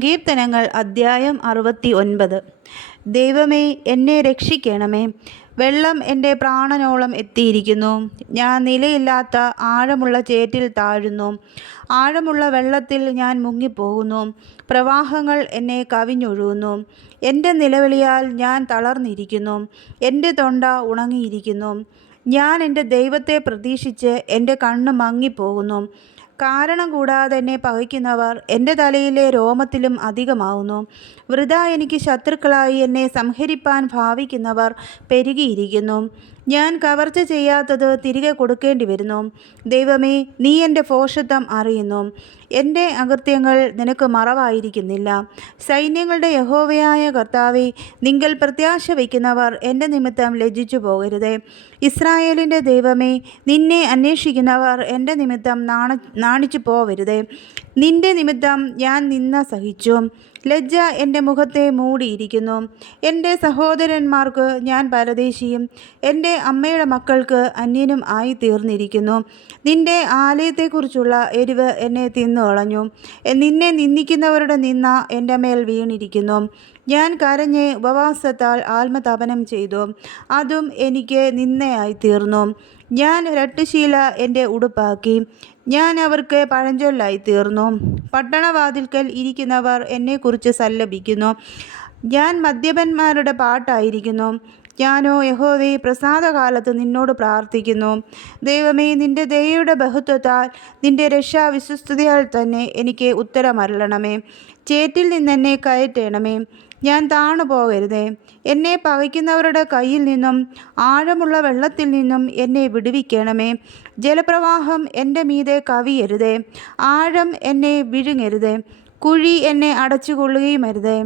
കീർത്തനങ്ങൾ അദ്ധ്യായം 69. ദൈവമേ, എന്നെ രക്ഷിക്കണമേ. വെള്ളം എൻ്റെ പ്രാണനോളം എത്തിയിരിക്കുന്നു. ഞാൻ നിലയില്ലാത്ത ആഴമുള്ള ചേറ്റിൽ താഴുന്നു. ആഴമുള്ള വെള്ളത്തിൽ ഞാൻ മുങ്ങിപ്പോകുന്നു. പ്രവാഹങ്ങൾ എന്നെ കവിഞ്ഞൊഴുകുന്നു. എൻ്റെ നിലവിളിയാൽ ഞാൻ തളർന്നിരിക്കുന്നു. എൻ്റെ തൊണ്ട ഉണങ്ങിയിരിക്കുന്നു. ഞാൻ എൻ്റെ ദൈവത്തെ പ്രതീക്ഷിച്ച് എൻ്റെ കണ്ണ് മങ്ങിപ്പോകുന്നു. കാരണം കൂടാതെ എന്നെ പകയ്ക്കുന്നവർ എൻ്റെ തലയിലെ രോമത്തിലും അധികമാവുന്നു. വൃഥാ എനിക്ക് ശത്രുക്കളായി എന്നെ സംഹരിപ്പാൻ ഭാവിക്കുന്നവർ പെരുകിയിരിക്കുന്നു. ഞാൻ കവർച്ച ചെയ്യാത്തത് തിരികെ കൊടുക്കേണ്ടി വരുന്നു. ദൈവമേ, നീ എൻ്റെ ഭോഷത്വം അറിയുന്നു. എൻ്റെ അകൃത്യങ്ങൾ നിനക്ക് മറവായിരിക്കുന്നില്ല. സൈന്യങ്ങളുടെ യഹോവയായ കർത്താവേ, നിങ്കൽ പ്രത്യാശ വയ്ക്കുന്നവർ എൻ്റെ നിമിത്തം ലജ്ജിച്ചു പോകരുതേ. ഇസ്രായേലിൻ്റെ ദൈവമേ, നിന്നെ അന്വേഷിക്കുന്നവർ എൻ്റെ നിമിത്തം നാണിച്ചു പോവരുതേ. നിന്റെ നിമിത്തം ഞാൻ നിന്ന സഹിച്ചു. ലജ്ജ എൻ്റെ മുഖത്തെ മൂടിയിരിക്കുന്നു. എൻ്റെ സഹോദരന്മാർക്ക് ഞാൻ പരദേശിയും എൻ്റെ അമ്മയുടെ മക്കൾക്ക് അന്യനും ആയി തീർന്നിരിക്കുന്നു. നിന്റെ ആലയത്തെക്കുറിച്ചുള്ള എരിവ് എന്നെ തിന്നുകളഞ്ഞു. നിന്നെ നിന്ദിക്കുന്നവരുടെ നിന്ന എൻ്റെ മേൽ വീണിരിക്കുന്നു. ഞാൻ കരഞ്ഞ് ഉപവാസത്താൽ ആത്മതപനം ചെയ്തു. അതും എനിക്ക് നിന്ദയായി തീർന്നു. ഞാൻ രട്ടുശീല എൻ്റെ ഉടുപ്പാക്കി. ഞാൻ അവർക്ക് പഴഞ്ചൊല്ലായി തീർന്നു. പട്ടണവാതിൽക്കൽ ഇരിക്കുന്നവർ എന്നെക്കുറിച്ച് സല്ലപിക്കുന്നു. ഞാൻ മദ്യപന്മാരുടെ പാട്ടായിരിക്കുന്നു. ഞാനോ യഹോവേ, പ്രസാദകാലത്ത് നിന്നോട് പ്രാർത്ഥിക്കുന്നു. ദൈവമേ, നിന്റെ ദയയുടെ ബഹുത്വത്താൽ നിന്റെ രക്ഷാവിശ്വസ്തതയാൽ തന്നെ എനിക്ക് ഉത്തരമരുളണമേ. ചേറ്റിൽ നിന്നെന്നെ കയറ്റണമേ. ഞാൻ താണു പോകരുതേ. എന്നെ പകയ്ക്കുന്നവരുടെ കയ്യിൽ നിന്നും ആഴമുള്ള വെള്ളത്തിൽ നിന്നും എന്നെ വിടുവിക്കണമേ. ജലപ്രവാഹം എൻ്റെ മീതെ കവിയരുതേ. ആഴം എന്നെ വിഴുങ്ങരുതേ. കുഴി എന്നെ അടച്ചുകൊള്ളുകയുമരുതേ.